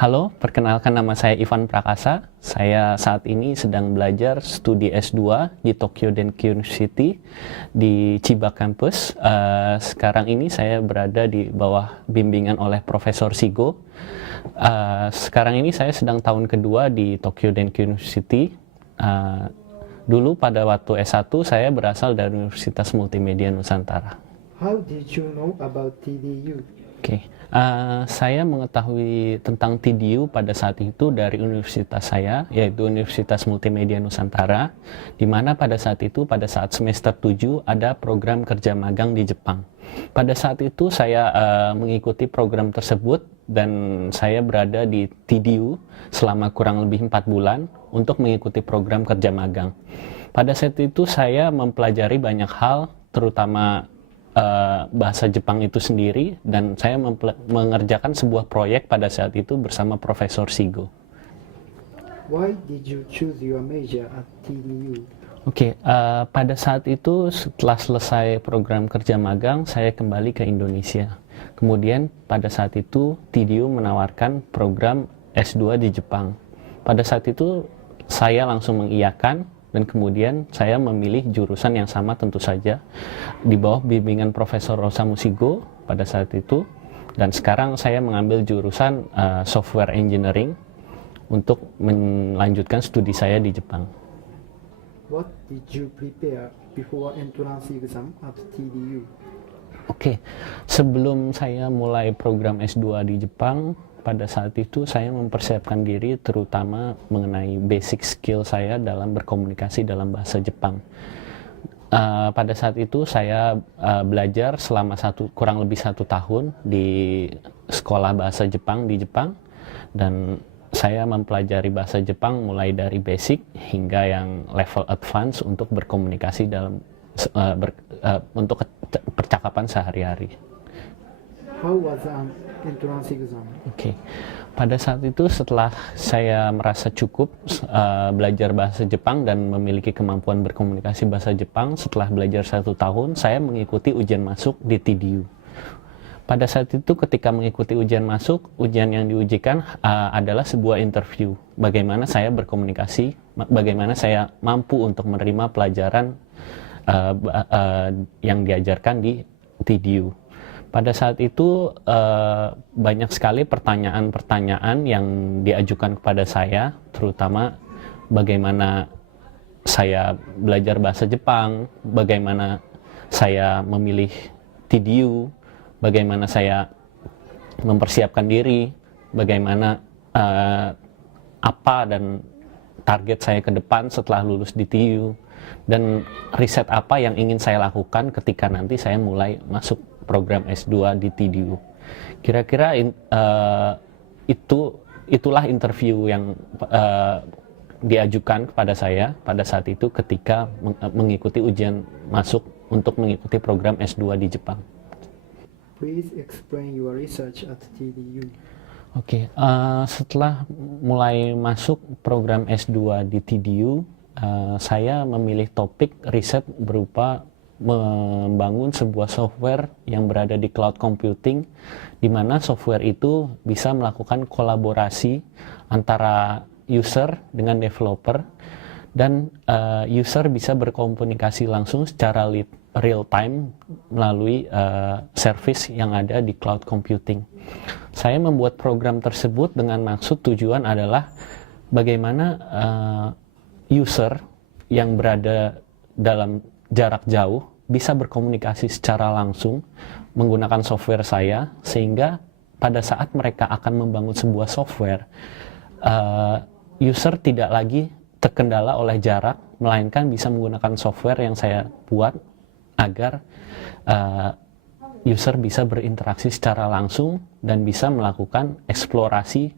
Halo, perkenalkan nama saya Ivan Prakasa. Saya saat ini sedang belajar studi S2 di Tokyo Denkyu University di Chiba Campus. Sekarang ini saya berada di bawah bimbingan oleh Profesor Shigo. Sekarang ini saya sedang tahun kedua di Tokyo Denkyu University. Dulu pada waktu S1 saya berasal dari Universitas Multimedia Nusantara. How did you know about TDU? Oke, saya mengetahui tentang TDU pada saat itu dari universitas saya, yaitu Universitas Multimedia Nusantara, di mana pada saat semester 7 ada program kerja magang di Jepang. Pada saat itu saya mengikuti program tersebut dan saya berada di TDU selama kurang lebih 4 bulan untuk mengikuti program kerja magang. Pada saat itu saya mempelajari banyak hal, terutama bahasa Jepang itu sendiri, dan saya mengerjakan sebuah proyek pada saat itu bersama Profesor Shigo. Why did you choose your major at TDU? Oke, pada saat itu setelah selesai program kerja magang, saya kembali ke Indonesia. Kemudian pada saat itu TDU menawarkan program S2 di Jepang. Pada saat itu saya langsung mengiyakan, dan kemudian saya memilih jurusan yang sama tentu saja di bawah bimbingan Profesor Osamu Shigo pada saat itu, dan sekarang saya mengambil jurusan Software Engineering untuk melanjutkan studi saya di Jepang. What did you prepare before entrance exam at TDU? Oke, sebelum saya mulai program S2 di Jepang, pada saat itu saya mempersiapkan diri terutama mengenai basic skill saya dalam berkomunikasi dalam bahasa Jepang. Pada saat itu saya belajar selama kurang lebih 1 tahun di sekolah bahasa Jepang di Jepang, dan saya mempelajari bahasa Jepang mulai dari basic hingga yang level advance untuk berkomunikasi dalam untuk percakapan sehari-hari. How was an entrance exam? Oke, pada saat itu setelah saya merasa cukup belajar bahasa Jepang dan memiliki kemampuan berkomunikasi bahasa Jepang, setelah belajar 1 tahun, saya mengikuti ujian masuk di TDU. Pada saat itu ketika mengikuti ujian masuk, ujian yang diujikan adalah sebuah interview. Bagaimana saya berkomunikasi, bagaimana saya mampu untuk menerima pelajaran yang diajarkan di TDU. Pada saat itu banyak sekali pertanyaan-pertanyaan yang diajukan kepada saya, terutama bagaimana saya belajar bahasa Jepang, bagaimana saya memilih TDU, bagaimana saya mempersiapkan diri, bagaimana apa dan target saya ke depan setelah lulus di TDU, dan riset apa yang ingin saya lakukan ketika nanti saya mulai masuk program S2 di TDU. Kira-kira itulah interview yang diajukan kepada saya pada saat itu ketika mengikuti ujian masuk untuk mengikuti program S2 di Jepang. Please explain your research at TDU. Oke, setelah mulai masuk program S2 di TDU, saya memilih topik riset berupa membangun sebuah software yang berada di cloud computing, di mana software itu bisa melakukan kolaborasi antara user dengan developer, dan user bisa berkomunikasi langsung secara real time melalui service yang ada di cloud computing. Saya membuat program tersebut dengan maksud tujuan adalah bagaimana user yang berada dalam jarak jauh bisa berkomunikasi secara langsung menggunakan software saya, sehingga pada saat mereka akan membangun sebuah software, user tidak lagi terkendala oleh jarak, melainkan bisa menggunakan software yang saya buat agar user bisa berinteraksi secara langsung dan bisa melakukan eksplorasi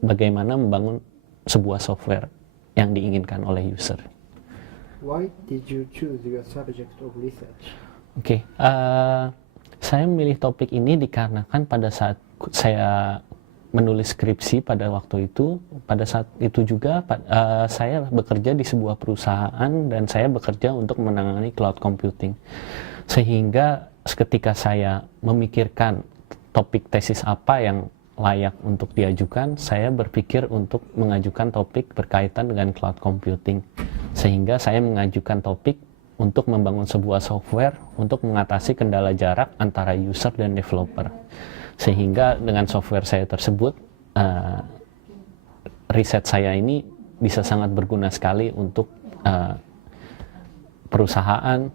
bagaimana membangun sebuah software yang diinginkan oleh user. Why did you choose your subject of research? Oke, saya memilih topik ini dikarenakan pada saat saya menulis skripsi pada waktu itu juga saya bekerja di sebuah perusahaan dan saya bekerja untuk menangani cloud computing. Sehingga ketika saya memikirkan topik tesis apa yang layak untuk diajukan, saya berpikir untuk mengajukan topik berkaitan dengan cloud computing. Sehingga saya mengajukan topik untuk membangun sebuah software untuk mengatasi kendala jarak antara user dan developer. Sehingga dengan software saya tersebut, riset saya ini bisa sangat berguna sekali untuk perusahaan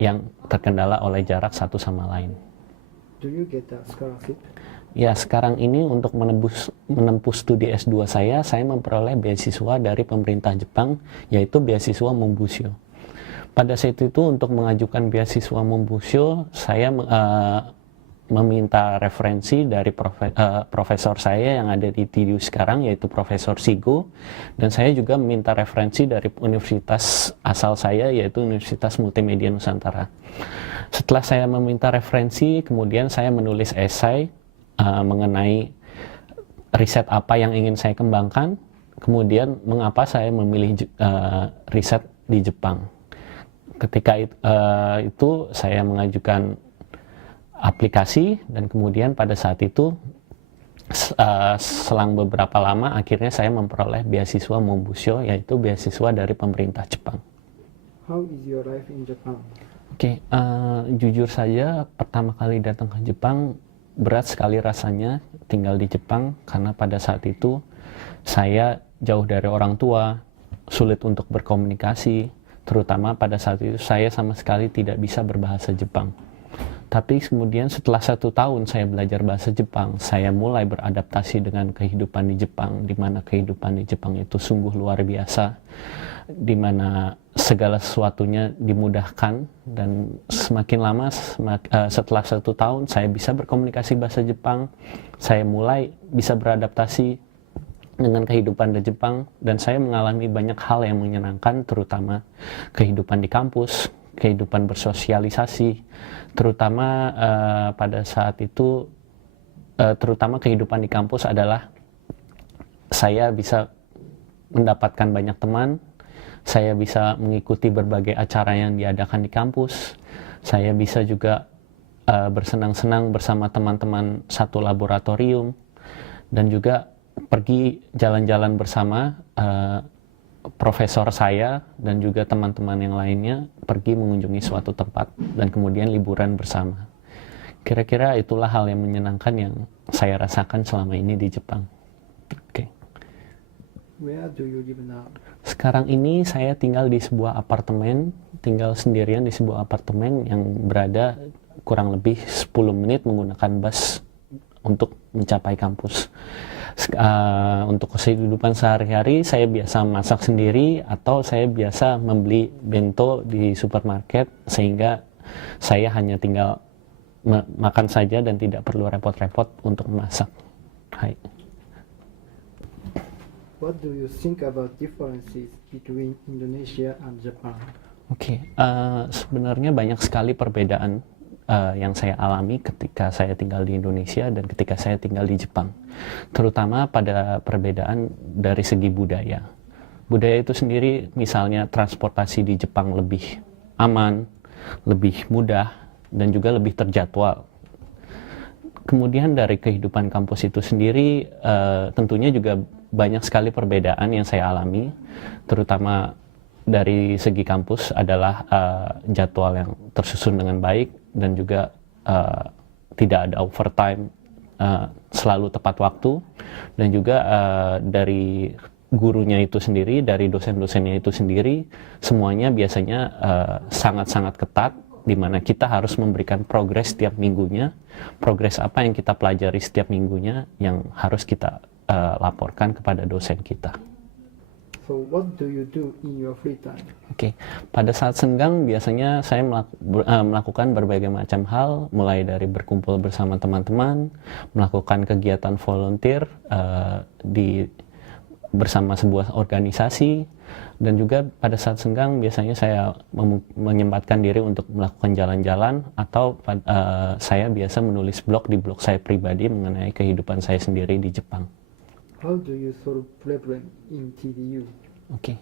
yang terkendala oleh jarak satu sama lain. Do you get a scholarship? Ya, sekarang ini untuk menempuh studi S2 saya memperoleh beasiswa dari pemerintah Jepang, yaitu beasiswa Mombusyo. Pada saat itu untuk mengajukan beasiswa Mombusyo, saya meminta referensi dari profesor saya yang ada di TDU sekarang, yaitu Profesor Sigo, dan saya juga meminta referensi dari universitas asal saya, yaitu Universitas Multimedia Nusantara. Setelah saya meminta referensi, kemudian saya menulis esai mengenai riset apa yang ingin saya kembangkan, kemudian mengapa saya memilih riset di Jepang. Ketika itu saya mengajukan aplikasi, dan kemudian pada saat itu selang beberapa lama akhirnya saya memperoleh beasiswa Mombusyo, yaitu beasiswa dari pemerintah Jepang. How is your life in Japan? Oke, jujur saja pertama kali datang ke Jepang berat sekali rasanya tinggal di Jepang, karena pada saat itu saya jauh dari orang tua, sulit untuk berkomunikasi, terutama pada saat itu saya sama sekali tidak bisa berbahasa Jepang. Tapi kemudian setelah 1 tahun saya belajar bahasa Jepang, saya mulai beradaptasi dengan kehidupan di Jepang, di mana kehidupan di Jepang itu sungguh luar biasa, di mana segala sesuatunya dimudahkan, dan semakin lama setelah 1 tahun saya bisa berkomunikasi bahasa Jepang, saya mulai bisa beradaptasi dengan kehidupan di Jepang, dan saya mengalami banyak hal yang menyenangkan, terutama kehidupan di kampus, kehidupan bersosialisasi, terutama pada saat itu, terutama kehidupan di kampus adalah saya bisa mendapatkan banyak teman, saya bisa mengikuti berbagai acara yang diadakan di kampus, saya bisa juga bersenang-senang bersama teman-teman satu laboratorium, dan juga pergi jalan-jalan bersama profesor saya dan juga teman-teman yang lainnya, pergi mengunjungi suatu tempat dan kemudian liburan bersama. Kira-kira itulah hal yang menyenangkan yang saya rasakan selama ini di Jepang. Oke. Where do you live now? Sekarang ini saya tinggal di sebuah apartemen, tinggal sendirian di sebuah apartemen yang berada kurang lebih 10 menit menggunakan bus untuk mencapai kampus. Untuk kehidupan sehari-hari saya biasa masak sendiri, atau saya biasa membeli bento di supermarket, sehingga saya hanya tinggal makan saja dan tidak perlu repot-repot untuk memasak. Hai. What do you think about differences between Indonesia and Japan? Oke, sebenarnya banyak sekali perbedaan yang saya alami ketika saya tinggal di Indonesia dan ketika saya tinggal di Jepang, terutama pada perbedaan dari segi budaya. Budaya itu sendiri, misalnya transportasi di Jepang lebih aman, lebih mudah, dan juga lebih terjadwal. Kemudian dari kehidupan kampus itu sendiri, tentunya juga banyak sekali perbedaan yang saya alami, terutama dari segi kampus adalah jadwal yang tersusun dengan baik, dan juga tidak ada overtime, selalu tepat waktu, dan juga dari gurunya itu sendiri, dari dosen-dosennya itu sendiri, semuanya biasanya sangat-sangat ketat, di mana kita harus memberikan progres setiap minggunya, progres apa yang kita pelajari setiap minggunya yang harus kita laporkan kepada dosen kita. So what do you do in your free time? Oke, pada saat senggang biasanya saya melakukan berbagai macam hal, mulai dari berkumpul bersama teman-teman, melakukan kegiatan volunteer bersama sebuah organisasi, dan juga pada saat senggang biasanya saya menyempatkan diri untuk melakukan jalan-jalan, atau saya biasa menulis blog di blog saya pribadi mengenai kehidupan saya sendiri di Jepang. How do you solve problem in TDU? Oke,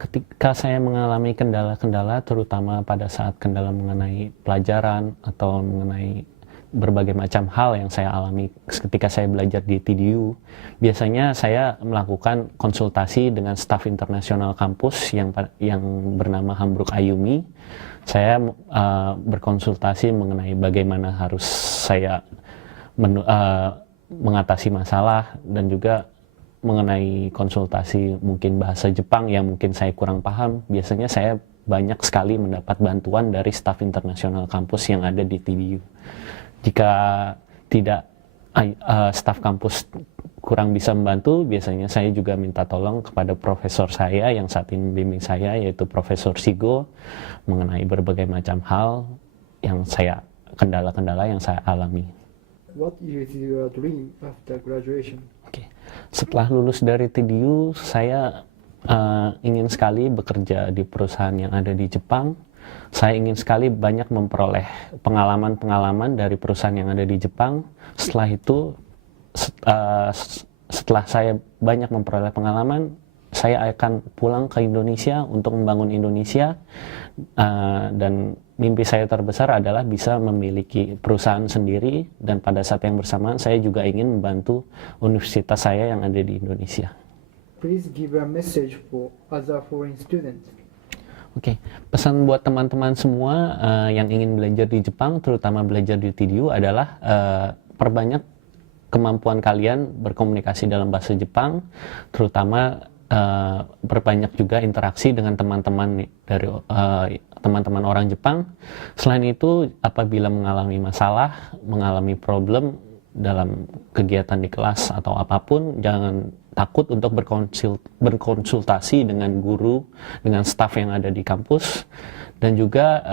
ketika saya mengalami kendala-kendala, terutama pada saat kendala mengenai pelajaran atau mengenai berbagai macam hal yang saya alami ketika saya belajar di TDU. Biasanya saya melakukan konsultasi dengan staf internasional kampus yang bernama Hamburg Ayumi. Saya berkonsultasi mengenai bagaimana harus saya mengatasi masalah, dan juga mengenai konsultasi mungkin bahasa Jepang yang mungkin saya kurang paham. Biasanya saya banyak sekali mendapat bantuan dari staf internasional kampus yang ada di TDU. Jika tidak staf kampus kurang bisa membantu, biasanya saya juga minta tolong kepada profesor saya yang saat ini membimbing saya, yaitu Profesor Sigo, mengenai berbagai macam hal yang kendala-kendala yang saya alami. What is your dream after graduation? Oke. Setelah lulus dari TDU, saya ingin sekali bekerja di perusahaan yang ada di Jepang. Saya ingin sekali banyak memperoleh pengalaman-pengalaman dari perusahaan yang ada di Jepang. Setelah itu, setelah saya banyak memperoleh pengalaman, saya akan pulang ke Indonesia untuk membangun Indonesia, dan mimpi saya terbesar adalah bisa memiliki perusahaan sendiri, dan pada saat yang bersamaan saya juga ingin membantu universitas saya yang ada di Indonesia. Please give a message for other foreign students. Oke, pesan buat teman-teman semua yang ingin belajar di Jepang, terutama belajar di TDU, adalah perbanyak kemampuan kalian berkomunikasi dalam bahasa Jepang, terutama berbanyak juga interaksi dengan teman-teman dari teman-teman orang Jepang. Selain itu, apabila mengalami masalah, mengalami problem dalam kegiatan di kelas atau apapun, jangan takut untuk berkonsultasi dengan guru, dengan staf yang ada di kampus, dan juga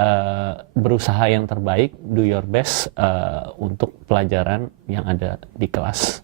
berusaha yang terbaik, do your best untuk pelajaran yang ada di kelas.